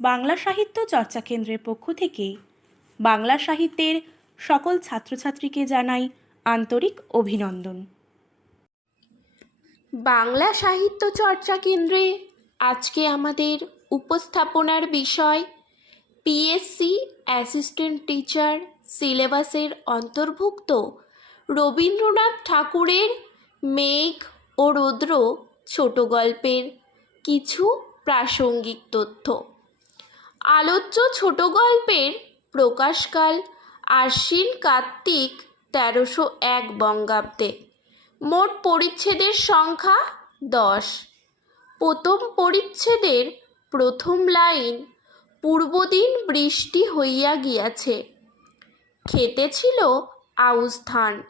বাংলা সাহিত্য চর্চা কেন্দ্রের পক্ষ থেকে বাংলা সাহিত্যের সকল ছাত্রছাত্রীকে জানাই আন্তরিক অভিনন্দন। বাংলা সাহিত্য চর্চা কেন্দ্রে আজকে আমাদের উপস্থাপনার বিষয় পিএসসি অ্যাসিস্ট্যান্ট টিচার সিলেবাসের অন্তর্ভুক্ত রবীন্দ্রনাথ ঠাকুরের মেঘ ও রৌদ্র ছোট গল্পের কিছু প্রাসঙ্গিক তথ্য। আলোচ্য ছোট গল্পের প্রকাশকাল আশ্বিন কার্তিক তেরোশো এক বঙ্গাব্দে। মোট পরিচ্ছেদের সংখ্যা দশ। প্রথম পরিচ্ছেদের প্রথম লাইন পূর্বদিন বৃষ্টি হইয়া গিয়াছে। খেতে ছিল আউশ ধান।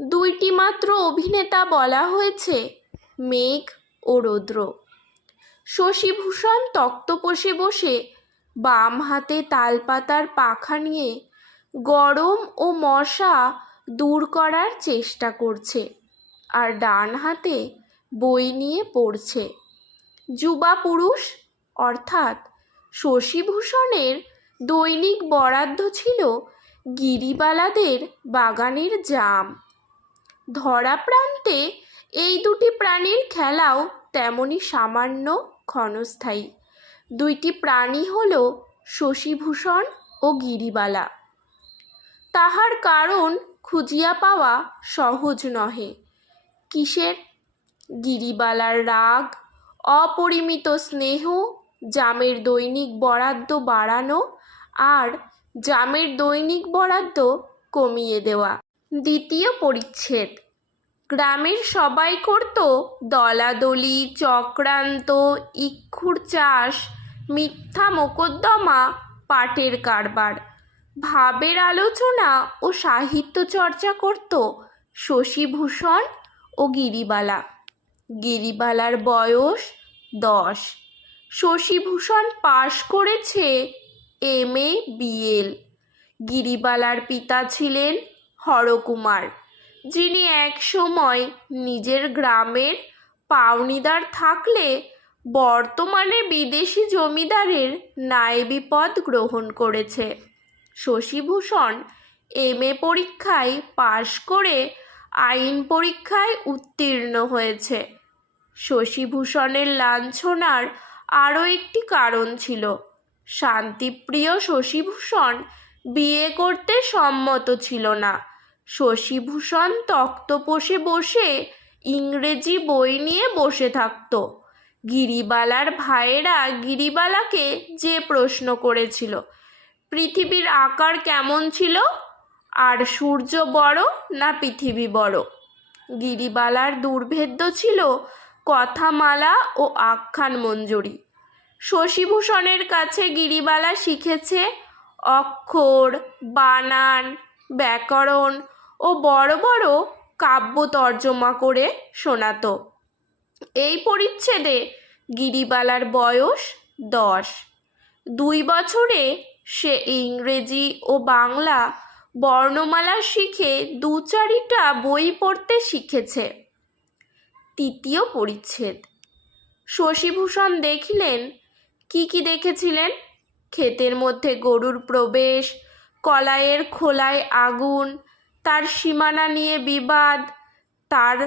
দুইটি মাত্র অভিনেতা বলা হয়েছে, মেঘ ও রৌদ্র। শশীভূষণ তক্তপোষে বসে বাম হাতে তালপাতার পাখা নিয়ে গরম ও মশা দূর করার চেষ্টা করছে আর ডান হাতে বই নিয়ে পড়ছে। যুবা পুরুষ, অর্থাৎ শশীভূষণের দৈনিক বরাদ্দ ছিল গিরিবালাদের বাগানের জাম। ধরা প্রান্তে এই দুটি প্রাণীর খেলাও তেমনি সামান্য ক্ষণস্থায়ী। দুইটি প্রাণী হল শশীভূষণ ও গিরিবালা। তাহার কারণ খুঁজিয়া পাওয়া সহজ নহে। কিসের? গিরিবালার রাগ, অপরিমিত স্নেহ, জামের দৈনিক বরাদ্দ বাড়ানো আর জামের দৈনিক বরাদ্দ কমিয়ে দেওয়া। দ্বিতীয় পরিচ্ছেদ। গ্রামের সবাই করত দলাদলি, চক্রান্ত, ইক্ষুর চাষ, মিথ্যা মোকদ্দমা, পাটের কারবার। ভাবের আলোচনা ও সাহিত্য চর্চা করত শশীভূষণ ও গিরিবালা। গিরিবালার বয়স দশ। শশীভূষণ পাশ করেছে এম এ বিএল গিরিবালার পিতা ছিলেন হরকুমার। যিনি এক সময় নিজের গ্রামের পাওনিদার থাকলে বর্তমানে বিদেশি জমিদারের নায়েবি পদ গ্রহণ করেছে। শশীভূষণ এম এ পরীক্ষায় পাশ করে আইন পরীক্ষায় উত্তীর্ণ হয়েছে। শশীভূষণের লাঞ্ছনার আরও একটি কারণ ছিল, শান্তিপ্রিয় শশীভূষণ বিয়ে করতে সম্মত ছিল না। শশীভূষণ তক্তপোষে বসে ইংরেজি বই নিয়ে বসে থাকত। গিরিবালার ভাইয়েরা গিরিবালাকে যে প্রশ্ন করেছিল, পৃথিবীর আকার কেমন ছিল? আর সূর্য বড় না পৃথিবী বড়? গিরিবালার দুর্ভেদ্য ছিল কথামালা ও আখ্যান মঞ্জুরি। শশীভূষণের কাছে গিরিবালা শিখেছে, অক্ষর, বানান, ব্যাকরণ ও বড় বড় কাব্য তর্জমা করে শোনাত। এই পরিচ্ছেদে গিরিবালার বয়স দশ। দুই বছরে সে ইংরেজি ও বাংলা বর্ণমালা শিখে দু চারিটা বই পড়তে শিখেছে। তৃতীয় পরিচ্ছেদ। শশীভূষণ দেখিলেন, কি কি দেখেছিলেন? ক্ষেতের মধ্যে গরুর প্রবেশ, কলাইয়ের খোলায় আগুন তার সীমানা নিয়ে বিবাদ। তার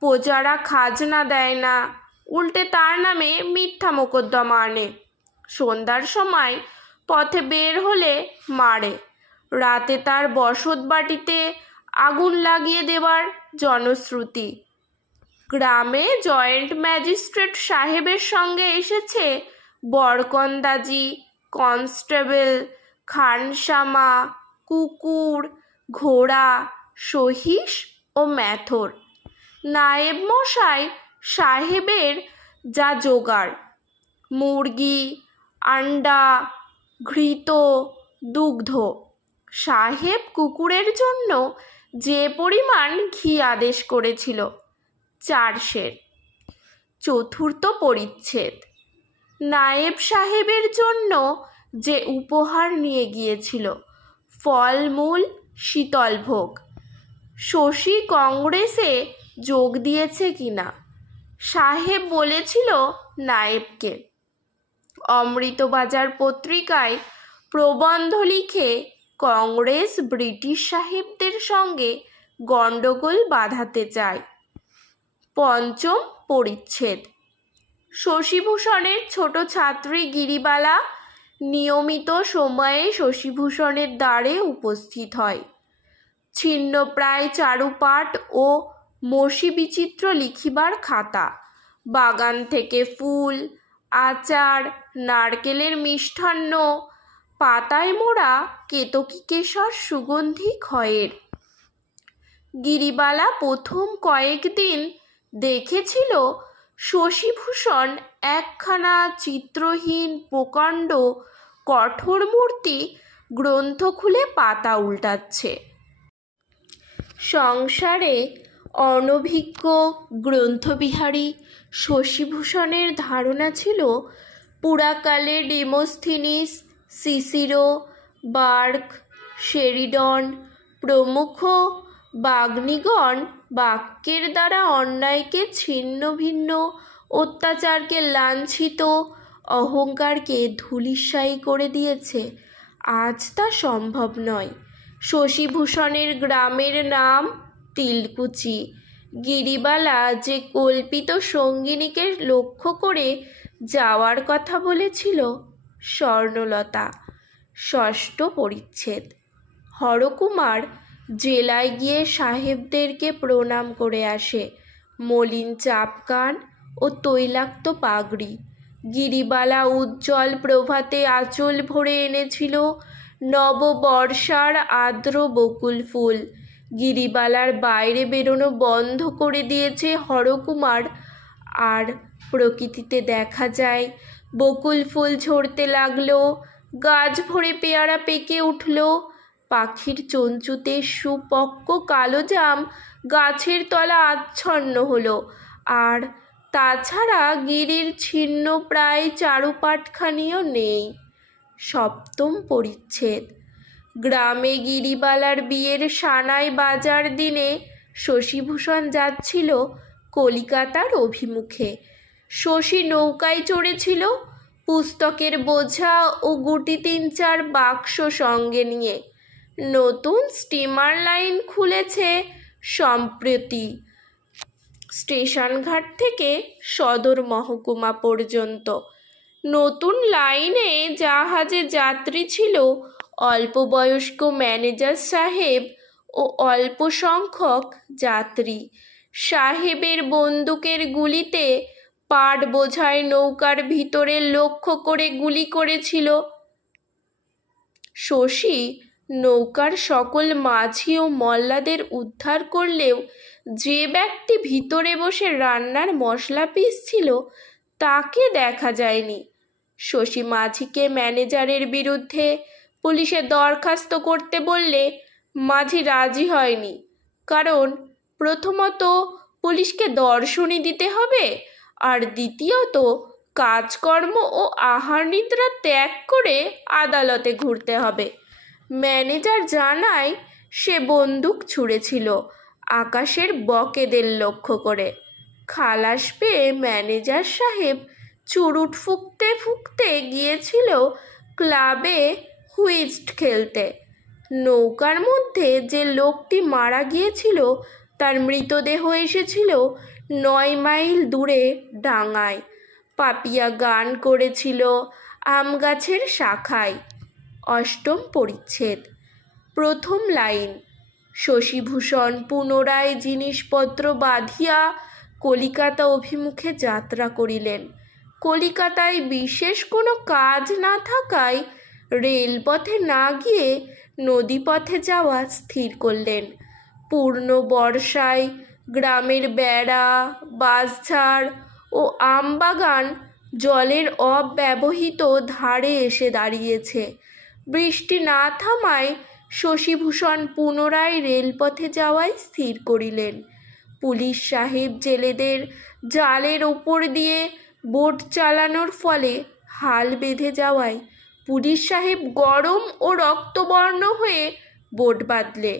প্রজারা খাজনা দেয় না। উল্টে তার নামে মিথ্যা মোকদ্দমা আনে। সন্ধ্যার সময় পথে বের হলে মারে। রাতে তার বসত বাটিতে আগুন লাগিয়ে দেওয়ার জনশ্রুতি। গ্রামে জয়েন্ট ম্যাজিস্ট্রেট সাহেবের সঙ্গে এসেছে বরকন্দাজি, কনস্টেবল, খানসামা, কুকুর ঘোড়া সহিস ও ম্যাথর নায়েব মশাই সাহেবের যা জোগাড়। মুরগি, আন্ডা, ঘৃত, দুগ্ধ। সাহেব কুকুরের জন্য যে পরিমাণ ঘি আদেশ করেছিল, চার সের। চতুর্থ পরিচ্ছেদ। নায়েব সাহেবের জন্য যে উপহার নিয়ে গিয়েছিল, ফলমূল শীতলভোগ শশী কংগ্রেসে যোগ দিয়েছে কিনা সাহেব বলেছিল নায়েবকে। অমৃতবাজার পত্রিকায় প্রবন্ধ লিখে কংগ্রেস ব্রিটিশ সাহেবদের সঙ্গে গণ্ডগোল বাঁধাতে চায়। পঞ্চম পরিচ্ছেদ। শশীভূষণের ছোট ছাত্রী গিরিবালা নিয়মিত সময়ে শশীভূষণের দ্বারে উপস্থিত হয়। ছিন্নপ্রায় চারুপাঠ ও মসি বিচিত্র লিখিবার খাতা, বাগান থেকে ফুল, আচার, নারকেলের মিষ্টান্ন, পাতায় মোড়া কেতকী কেশর সুগন্ধি ক্ষয়ের। গিরিবালা প্রথম কয়েকদিন দেখেছিল শশীভূষণ একখানা চিত্রহীন প্রকাণ্ড কঠোর মূর্তি গ্রন্থ খুলে পাতা উল্টাচ্ছে। সংসারে অনভিজ্ঞ গ্রন্থবিহারী শশীভূষণের ধারণা ছিল, পুরাকালে ডেমোস্থিনিস, সিসিরো, বার্ক, শেরিডন প্রমুখ বাগ্নিগণ বাক্যের দ্বারা অন্যায়কে ছিন্ন ভিন্ন অত্যাচারকে লাঞ্ছিত অহংকারকে ধূলিসাৎ করে দিয়েছে। আজ তা সম্ভব নয়। শশীভূষণের গ্রামের নাম তিলকুচি। গিরিবালা যে কল্পিত সঙ্গিনীকে লক্ষ্য করে যাওয়ার কথা বলেছিল স্বর্ণলতা। ষষ্ঠ পরিচ্ছেদ। হরকুমার জেলায় গিয়ে সাহেবদেরকে প্রণাম করে আসে। মলিন চাপকান ও তৈলাক্ত পাগড়ি। গিরিবালা উজ্জ্বল প্রভাতে আঁচল ভরে এনেছিল নববর্ষার আর্দ্র বকুল ফুল। গিরিবালার বাইরে বেরোনো বন্ধ করে দিয়েছে হরকুমার। আর প্রকৃতিতে দেখা যায়, বকুল ফুল ঝরতে লাগল, গাছ ভরে পেয়ারা পেকে উঠল, পাখির চঞ্চুতে সুপক্ক কালো জাম গাছের তলা আচ্ছন্ন হলো। আর তাছাড়া গিরির ছিন্ন প্রায় চারুপাটখানিও নেই। সপ্তম পরিচ্ছেদ। গ্রামে গিরিবালার বিয়ের সানাই বাজার দিনে শশীভূষণ যাচ্ছিল কলিকাতার অভিমুখে। শশী নৌকায় চড়েছিল, পুস্তকের বোঝা ও গুটি তিন চার বাক্স সঙ্গে নিয়ে। নতুন স্টিমার লাইন খুলেছে সম্প্রতি। স্টেশনঘাট থেকে সদর মহকুমা পর্যন্ত। নতুন লাইনে জাহাজে যাত্রী ছিল অল্প বয়স্ক ম্যানেজার সাহেব ও অল্প সংখ্যক যাত্রী। সাহেবের বন্দুকের গুলিতে পাট বোঝায় নৌকার ভিতরে লক্ষ্য করে গুলি করেছিল। শশী নৌকার সকল মাঝি ও মল্লাদের উদ্ধার করলেও যে ব্যক্তি ভিতরে বসে রান্নার মশলা পিসছিল তাকে দেখা যায়নি। শশী মাঝিকে ম্যানেজারের বিরুদ্ধে পুলিশে দরখাস্ত করতে বললে মাঝি রাজি হয়নি। কারণ প্রথমত পুলিশকে দর্শনী দিতে হবে আর দ্বিতীয়ত কাজকর্ম ও আহার নিদ্রা ত্যাগ করে আদালতে ঘুরতে হবে। ম্যানেজার জানায়, সে বন্দুক ছুঁড়েছিল আকাশের বকেদের লক্ষ্য করে। খালাস পেয়ে ম্যানেজার সাহেব চুরুট ফুঁকতে ফুঁকতে গিয়েছিল ক্লাবে হুইস্ট খেলতে। নৌকার মধ্যে যে লোকটি মারা গিয়েছিল, তার মৃতদেহ এসেছিল নয় মাইল দূরে ডাঙায়। পাপিয়া গান করেছিল আম গাছের শাখায়। অষ্টম পরিচ্ছেদ। প্রথম লাইন। শশীভূষণ পুনরায় জিনিসপত্র বাঁধিয়া কলিকাতা অভিমুখে যাত্রা করিলেন। কলিকাতায় বিশেষ কোনো কাজ না থাকায় রেলপথে না গিয়ে নদীপথে যাওয়া স্থির করলেন। পূর্ণ বর্ষায় গ্রামের বেড়া, বাঁশঝাড় ও আমবাগান জলের অব্যবহৃত ধারে এসে দাঁড়িয়েছে। বৃষ্টি না থামায় শশীভূষণ পুনরায় রেলপথে যাওয়াই স্থির করিলেন। পুলিশ সাহেব জেলেদের জালের ওপর দিয়ে বোট চালানোর ফলে হাল বেঁধে যাওয়ায় পুলিশ সাহেব গরম ও রক্তবর্ণ হয়ে বোট বাঁধলে।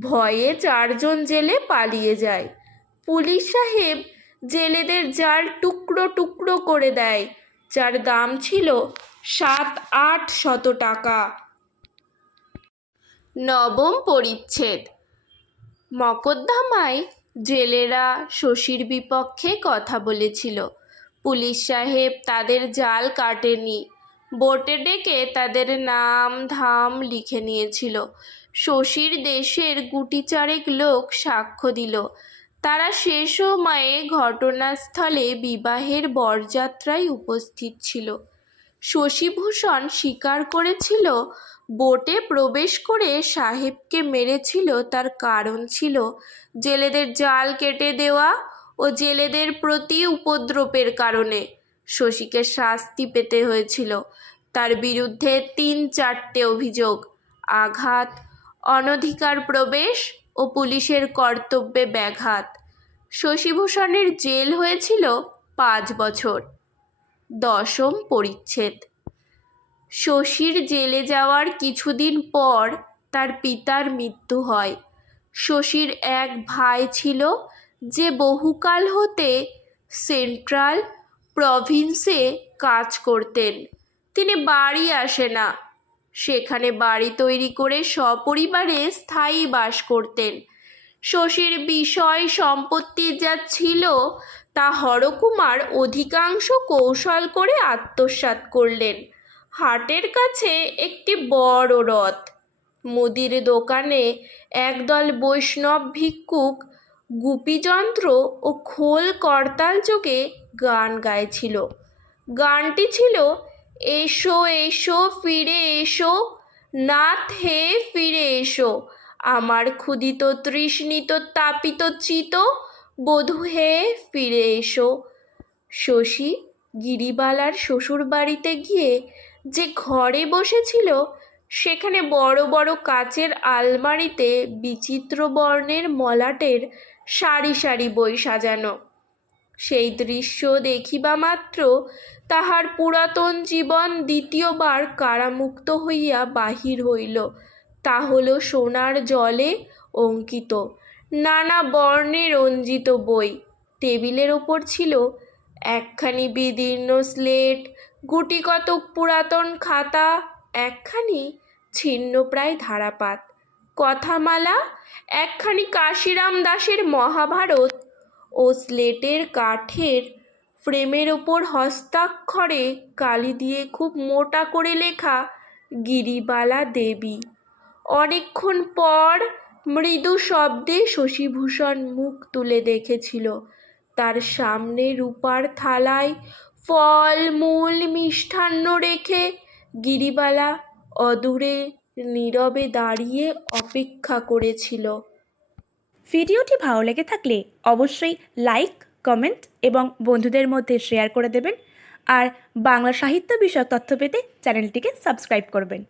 ভয়ে চারজন জেলে পালিয়ে যায়। পুলিশ সাহেব জেলেদের জাল টুকরো টুকরো করে দেয়, যার দাম ছিল সাত আট শত টাকা। নবম পরিচ্ছেদ। মকদ্দমায় জেলেরা শশীর বিপক্ষে কথা বলেছিল। পুলিশ সাহেব তাদের জাল কাটেনি। বোটে ডেকে তাদের নাম ধাম লিখে নিয়েছিল। শশীর দেশের গুটি চারেক লোক সাক্ষ্য দিল। তারা সে সময়ে ঘটনাস্থলে বিবাহের বরযাত্রায় উপস্থিত ছিল। শশীভূষণ স্বীকার করেছিল বোটে প্রবেশ করে সাহেবকে মেরেছিল, তার কারণ ছিল জেলেদের জাল কেটে দেওয়া ও জেলেদের প্রতি উপদ্রবের কারণে। শশীকে শাস্তি পেতে হয়েছিল। তার বিরুদ্ধে তিন চারটে অভিযোগ, আঘাত, অনধিকার প্রবেশ ও পুলিশের কর্তব্যে ব্যাঘাত। শশীভূষণের জেল হয়েছিল পাঁচ বছর। দশম পরিচ্ছেদ। শশীর জেলে যাওয়ার কিছুদিন পর তার পিতার মৃত্যু হয়। শশীর এক ভাই ছিল যে বহুকাল হতে সেন্ট্রাল প্রভিন্সে কাজ করতেন। তিনি বাড়ি আসে না। সেখানে বাড়ি তৈরি করে সপরিবারে স্থায়ী বাস করতেন। শশীর বিষয় সম্পত্তি যা ছিল তা হরকুমার অধিকাংশ কৌশল করে আত্মসাৎ করলেন। হাটের কাছে একটি বড় রথ। মুদির দোকানে একদল বৈষ্ণব ভিক্ষুক গুপিযন্ত্র ও খোল করতাল যোগে গান গাইছিল। গানটি ছিল, এসো এসো, ফিরে এসো, নাথ হে, ফিরে এসো, আমার ক্ষুদিত তৃষ্ণিত তাপিত চিত, বধূ হে, ফিরে এসো। শশী গিরিবালার শ্বশুর বাড়িতে গিয়ে যে ঘরে বসেছিল, সেখানে বড় বড় কাচের আলমারিতে বিচিত্র বর্ণের মলাটের সারি সারি বই সাজানো। সেই দৃশ্য দেখিবা মাত্র তাহার পুরাতন জীবন দ্বিতীয়বার কারামুক্ত হইয়া বাহির হইল। তা হল সোনার জলে অঙ্কিত। নানা বর্ণে রঞ্জিত বই। টেবিলের ওপর ছিল একখানি বিদীর্ণ স্লেট, গুটি কতক পুরাতন খাতা, একখানি ছিন্নপ্রায় ধারাপাত। কথামালা, একখানি কাশিরাম দাসের মহাভারত ও স্লেটের কাঠের ফ্রেমের ওপর হস্তাক্ষরে কালি দিয়ে খুব মোটা করে লেখা, গিরিবালা দেবী। অনেকক্ষণ পর মৃদু শব্দে শশীভূষণ মুখ তুলে দেখেছিল। তার সামনে রূপার থালায় ফল, মূল, মিষ্টান্ন রেখে গিরিবালা অদূরে নীরবে দাঁড়িয়ে অপেক্ষা করেছিল। ভিডিওটি ভালো লেগে থাকলে অবশ্যই লাইক, কমেন্ট এবং বন্ধুদের মধ্যে শেয়ার করে দেবেন। আর বাংলা সাহিত্য বিষয়ক তথ্য পেতে চ্যানেলটিকে সাবস্ক্রাইব করবেন।